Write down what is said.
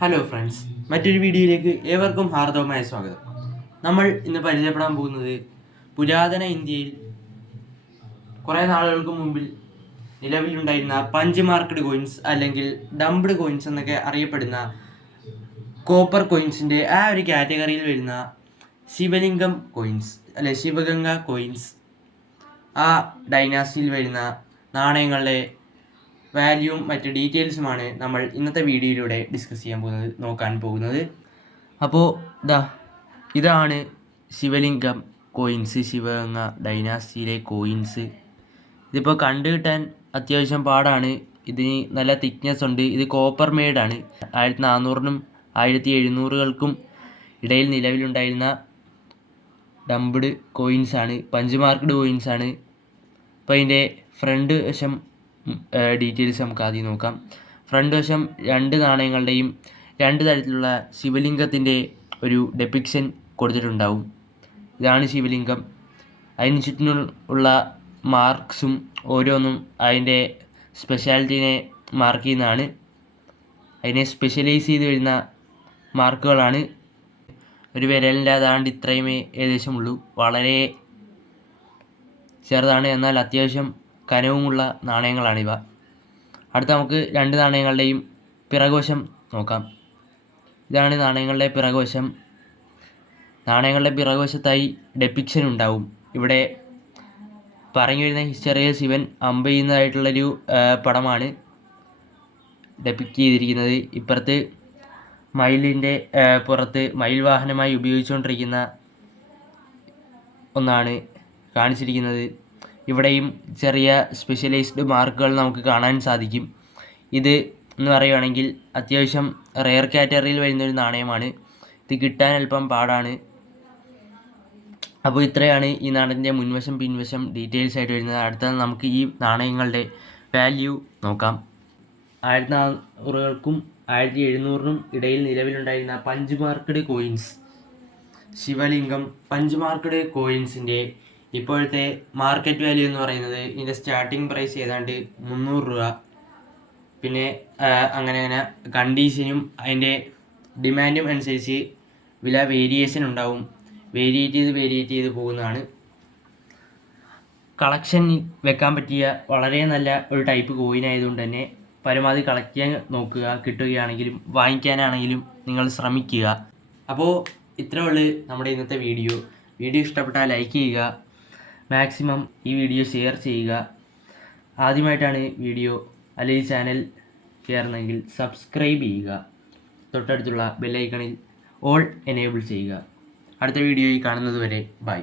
Hello friends, മറ്റൊരു വീഡിയോയിലേക്ക് ഏവർക്കും ഹാർദവമായ സ്വാഗതം. നമ്മൾ ഇന്ന് പരിചയപ്പെടാൻ പോകുന്നത് പുരാതന ഇന്ത്യയിൽ കുറേ നാളുകൾക്ക് മുമ്പിൽ നിലവിലുണ്ടായിരുന്ന പഞ്ച് മാർക്ക്ഡ് കോയിൻസ് അല്ലെങ്കിൽ ഡംപ്ഡ് കോയിൻസ് എന്നൊക്കെ അറിയപ്പെടുന്ന കോപ്പർ കോയിൻസിൻ്റെ ആ ഒരു കാറ്റഗറിയിൽ വരുന്ന ശിവലിംഗം കോയിൻസ് അല്ലെ ശിവഗംഗ കോയിൻസ്, ആ ഡൈനാസ്റ്റിയിൽ വരുന്ന നാണയങ്ങളുടെ വാല്യൂവും മറ്റ് ഡീറ്റെയിൽസുമാണ് നമ്മൾ ഇന്നത്തെ വീഡിയോയിലൂടെ ഡിസ്കസ് ചെയ്യാൻ നോക്കാൻ പോകുന്നത്. അപ്പോൾ ഇതാണ് ശിവലിംഗം കോയിൻസ്, ശിവഗംഗ ഡൈനാസ്റ്റിയിലെ കോയിൻസ്. ഇതിപ്പോൾ കണ്ടു കിട്ടാൻ അത്യാവശ്യം പാടാണ്. ഇതിന് നല്ല തിക്നെസ് ഉണ്ട്. ഇത് കോപ്പർ മെയ്ഡാണ്. 1400-നും 1700-കൾക്കും ഇടയിൽ നിലവിലുണ്ടായിരുന്ന ഡംപ്ഡ് കോയിൻസാണ്, പഞ്ച് മാർക്ക്ഡ് കോയിൻസാണ്. അപ്പോൾ അതിൻ്റെ ഫ്രണ്ട് വശം ഡീറ്റെയിൽസ് നമുക്ക് ആദ്യം നോക്കാം. ഫ്രണ്ട് വശം രണ്ട് നാണയങ്ങളുടെയും രണ്ട് തരത്തിലുള്ള ശിവലിംഗത്തിൻ്റെ ഒരു ഡെപിക്ഷൻ കൊടുത്തിട്ടുണ്ടാവും. ഇതാണ് ശിവലിംഗം. അതിന് ചുറ്റിനും ഉള്ള മാർക്സും ഓരോന്നും അതിൻ്റെ സ്പെഷ്യാലിറ്റീനെ മാർക്ക് ചെയ്യുന്നതാണ്. അതിനെ സ്പെഷ്യലൈസ് ചെയ്ത് വരുന്ന മാർക്കുകളാണ്. ഒരു വിരലിൻ്റെ അതാണ്ട് ഇത്രയുമേ ഏകദേശമുള്ളൂ. വളരെ ചെറുതാണ്, എന്നാൽ അത്യാവശ്യം കനവുമുള്ള നാണയങ്ങളാണിവ. അടുത്ത നമുക്ക് രണ്ട് നാണയങ്ങളുടെയും പിറകുവശം നോക്കാം. ഇതാണ് നാണയങ്ങളുടെ പിറകുവശം. നാണയങ്ങളുടെ പിറകുവശത്തായി ഡെപിക്ഷൻ ഉണ്ടാവും. ഇവിടെ പറഞ്ഞു വരുന്ന ഹിസ്റ്ററിയിൽ ശിവൻ അമ്പ് ചെയ്യുന്നതായിട്ടുള്ളൊരു പടമാണ് ഡെപിക്റ്റ് ചെയ്തിരിക്കുന്നത്. ഇപ്പുറത്ത് മയിലിൻ്റെ പുറത്ത് മയിൽ വാഹനമായി ഉപയോഗിച്ചുകൊണ്ടിരിക്കുന്ന ഒന്നാണ് കാണിച്ചിരിക്കുന്നത്. ഇവിടെയും ചെറിയ സ്പെഷ്യലൈസ്ഡ് മാർക്കുകൾ നമുക്ക് കാണാൻ സാധിക്കും. ഇത് എന്ന് പറയുകയാണെങ്കിൽ അത്യാവശ്യം റെയർ കാറ്റഗറിയിൽ വരുന്നൊരു നാണയമാണ്. ഇത് കിട്ടാൻ അല്പം പാടാണ്. അപ്പോൾ ഇത്രയാണ് ഈ നാണയത്തിൻ്റെ മുൻവശം പിൻവശം ഡീറ്റെയിൽസ് ആയിട്ട് വരുന്നത്. അടുത്തത് നമുക്ക് ഈ നാണയങ്ങളുടെ വാല്യൂ നോക്കാം. 1400-കൾക്കും 1700-നും ഇടയിൽ നിലവിലുണ്ടായിരുന്ന പഞ്ച് മാർക്ക്ഡ് കോയിൻസ് ശിവലിംഗം പഞ്ച് മാർക്ക്ഡ് കോയിൻസിൻ്റെ ഇപ്പോഴത്തെ മാർക്കറ്റ് വാല്യൂ എന്ന് പറയുന്നത്, ഇതിൻ്റെ സ്റ്റാർട്ടിംഗ് പ്രൈസ് ഏതാണ്ട് 300 രൂപ. പിന്നെ അങ്ങനെ കണ്ടീഷനും അതിൻ്റെ ഡിമാൻഡും അനുസരിച്ച് വില വേരിയേഷൻ ഉണ്ടാവും. വേരിയേറ്റ് ചെയ്ത് പോകുന്നതാണ്. കളക്ഷൻ വെക്കാൻ പറ്റിയ വളരെ നല്ല ഒരു ടൈപ്പ് കോയിൻ ആയതുകൊണ്ട് തന്നെ പരമാവധി കളക്ട് ചെയ്യാൻ നോക്കുക. കിട്ടുകയാണെങ്കിലും വാങ്ങിക്കാനാണെങ്കിലും നിങ്ങൾ ശ്രമിക്കുക. അപ്പോൾ ഇത്രയേ ഉള്ളൂ നമ്മുടെ ഇന്നത്തെ വീഡിയോ. ഇഷ്ടപ്പെട്ടാൽ ലൈക്ക് ചെയ്യുക, മാക്സിമം ഈ വീഡിയോ ഷെയർ ചെയ്യുക. ആദ്യമായിട്ടാണ് വീഡിയോ അല്ലെങ്കിൽ ചാനൽ കയറുന്നതെങ്കിൽ സബ്സ്ക്രൈബ് ചെയ്യുക. തൊട്ടടുത്തുള്ള ബെല്ലൈക്കണിൽ ഓൾ എനേബിൾ ചെയ്യുക. അടുത്ത വീഡിയോയിൽ കാണുന്നത് വരെ ബൈ.